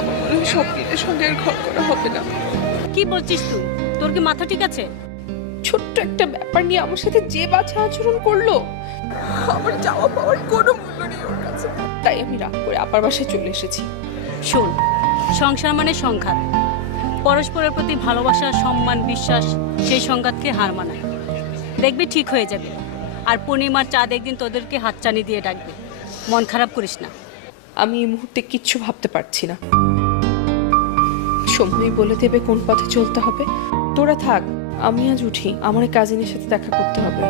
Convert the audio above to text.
আমার মনে হয় স্বপ্নের সঙ্গে আর ঘর করা হবে না। কি বলছিস তুই? তোর কি মাথা ঠিক আছে? ছোট্ট একটা ব্যাপার নিয়ে আমার সাথে যে বাজে আচরণ করলো, আমার যাওয়া পাওয়ার কোনো মূল্য নেই ওর কাছে। তাই আমি রাগ করে আপার বাসায় চলে এসেছি। শোন, সংসার মানে সংঘাত। পরস্পরের প্রতি ভালোবাসা, সম্মান, বিশ্বাস সেই সংঘাতকে হার মানায়। দেখবি ঠিক হয়ে যাবে। আর পূর্ণিমার চাঁদ একদিন তোদেরকে হাতছানি দিয়ে ডাকবে। মন খারাপ করিস না। আমি এই মুহূর্তে কিচ্ছু ভাবতে পারছি না। সময় বলে দেবে কোন পথে চলতে হবে। তোরা থাক, আমি আজ উঠি, আমার কাজিনের সাথে দেখা করতে হবে।